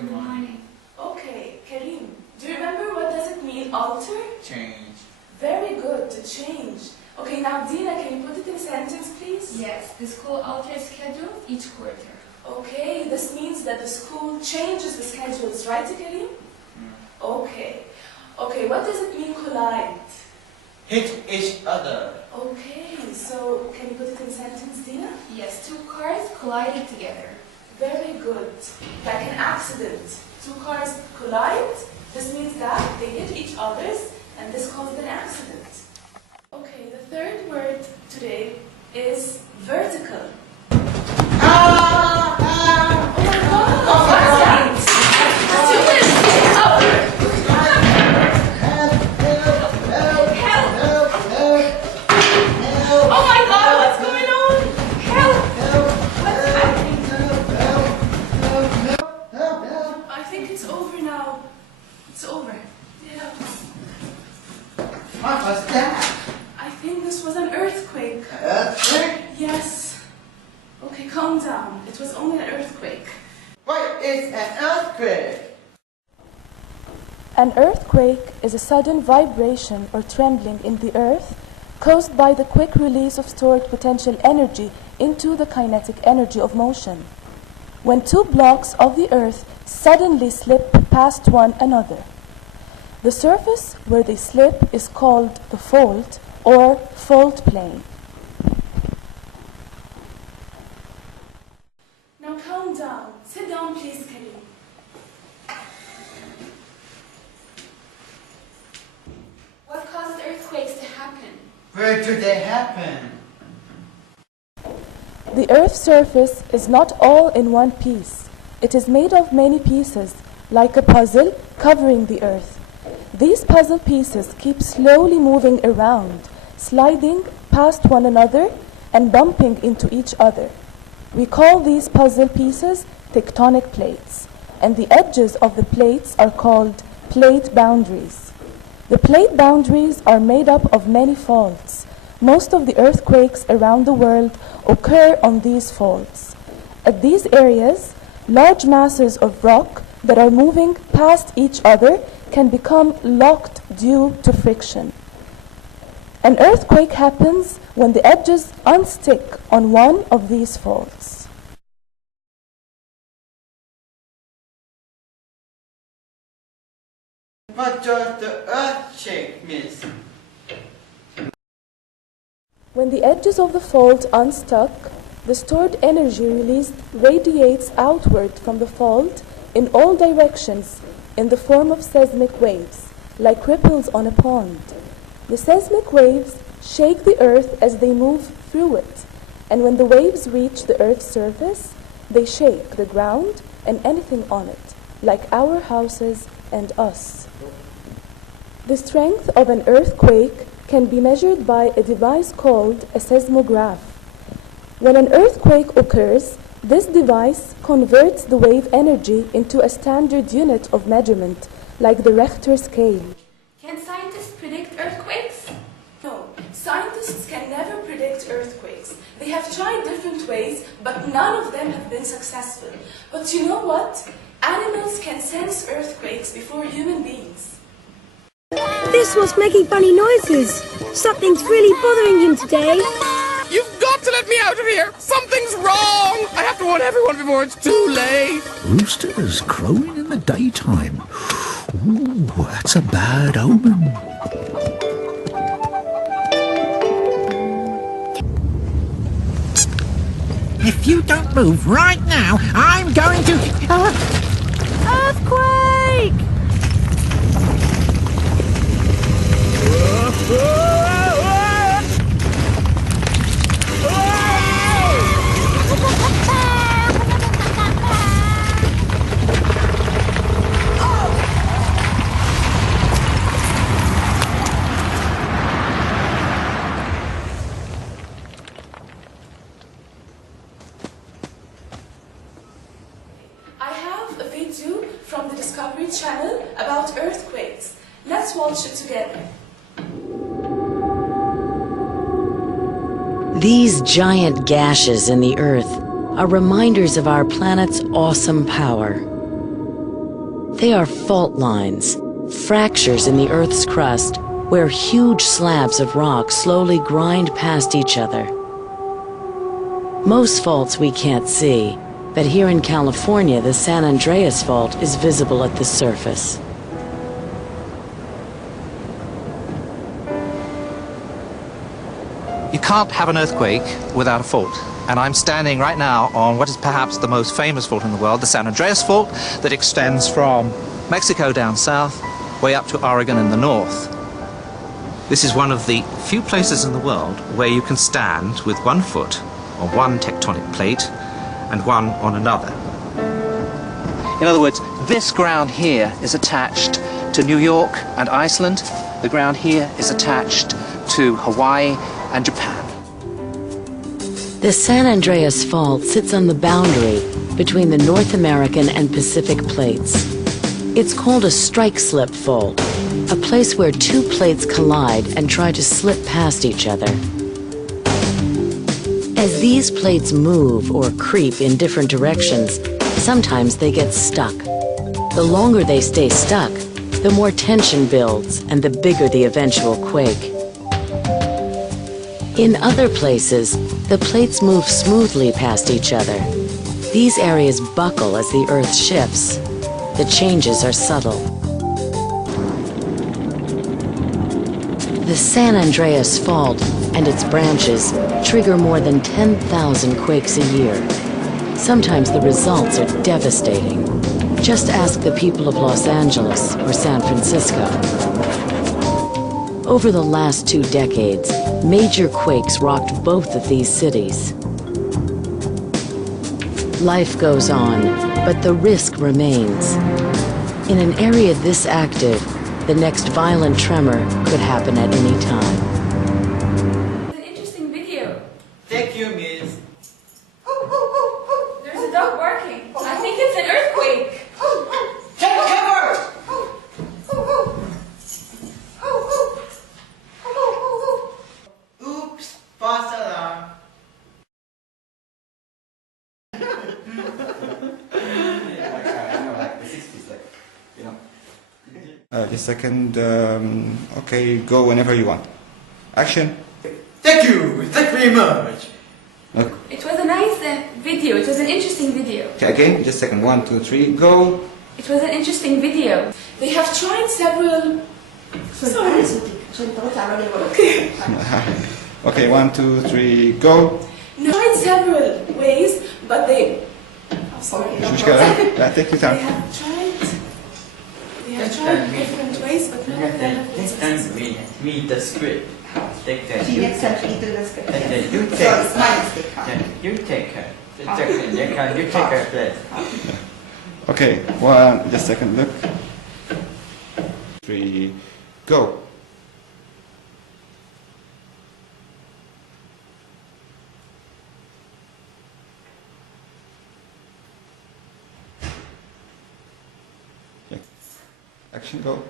Good morning. Okay, Kareem, do you remember what does it mean, alter? Change. Very good, to change. Okay, now Dina, can you put it in a sentence, please? Yes, the school alters schedule each quarter. Okay, this means that the school changes the schedules, right, Kareem? Okay. Okay, what does it mean, collide? Hit each other. Okay, so can you put it in a sentence, Dina? Yes, two cars collided together. Very good. Like an accident. Two cars collide. This means that they hit each other's, and this caused an accident. Okay, the third word today is vertical. Oh my God! What's that? Oh my God! What's going on? Help! What's happening? I think it's over now. It's over. Yeah. What was that? I think this was an earthquake. Earthquake? Yes. Okay, calm down. It was only an earthquake. What is an earthquake? An earthquake is a sudden vibration or trembling in the earth caused by the quick release of stored potential energy into the kinetic energy of motion. When two blocks of the earth suddenly slip past one another. The surface where they slip is called the fault or fault plane. Now calm down. Sit down, please, Kareem. What caused earthquakes to happen? Where do they happen? The Earth's surface is not all in one piece. It is made of many pieces, like a puzzle covering the Earth. These puzzle pieces keep slowly moving around, sliding past one another and bumping into each other. We call these puzzle pieces tectonic plates, and the edges of the plates are called plate boundaries. The plate boundaries are made up of many faults. Most of the earthquakes around the world occur on these faults. At these areas, large masses of rock that are moving past each other can become locked due to friction. An earthquake happens when the edges unstick on one of these faults. What does the earth shake, miss? When the edges of the fault unstuck, the stored energy released radiates outward from the fault in all directions in the form of seismic waves, like ripples on a pond. The seismic waves shake the earth as they move through it, and when the waves reach the earth's surface, they shake the ground and anything on it, like our houses and us. The strength of an earthquake can be measured by a device called a seismograph. When an earthquake occurs, this device converts the wave energy into a standard unit of measurement, like the Richter scale. Can scientists predict earthquakes? No, scientists can never predict earthquakes. They have tried different ways, but none of them have been successful. But you know what? Animals can sense earthquakes before human beings. This was making funny noises. Something's really bothering him today. You've got to let me out of here! Something's wrong! I have to warn everyone before it's too late! Roosters crowing in the daytime. Ooh, that's a bad omen. If you don't move right now, I'm going to... Earthquake! I have a video from the Discovery Channel about earthquakes. Let's watch it together. These giant gashes in the earth are reminders of our planet's awesome power. They are fault lines, fractures in the Earth's crust where huge slabs of rock slowly grind past each other. Most faults we can't see, but here in California, the San Andreas Fault is visible at the surface. You can't have an earthquake without a fault. And I'm standing right now on what is perhaps the most famous fault in the world, the San Andreas Fault, that extends from Mexico down south, way up to Oregon in the north. This is one of the few places in the world where you can stand with one foot on one tectonic plate and one on another. In other words, this ground here is attached to New York and Iceland. The ground here is attached to Hawaii and Japan. The San Andreas Fault sits on the boundary between the North American and Pacific plates. It's called a strike-slip fault, a place where two plates collide and try to slip past each other. As these plates move or creep in different directions, sometimes they get stuck. The longer they stay stuck, the more tension builds and the bigger the eventual quake. In other places, the plates move smoothly past each other. These areas buckle as the Earth shifts. The changes are subtle. The San Andreas Fault and its branches trigger more than 10,000 quakes a year. Sometimes the results are devastating. Just ask the people of Los Angeles or San Francisco. Over the last 2 decades, major quakes rocked both of these cities. Life goes on, but the risk remains. In an area this active, the next violent tremor could happen at any time. It's an interesting video. Thank you, Miss. There's a dog barking. I think it's an earthquake. Take cover! Oops, false alarm. The second, okay, go whenever you want. Action. Thank you very much. Okay. It was a nice video. It was an interesting video. Again, just second. 1, 2, 3, go. It was an interesting video. They have tried several... Sorry. Okay. Okay, 1, 2, 3, go. Tried several ways, but they... I'm sorry. Take your time. They have tried different ways, but none of them have been successful. Read the script. Take that. She accepted into the script. And then you So take it's my mistake. Huh? You take her. You take her place. Okay, 1, just second, look. 3, go. Okay. Action, go.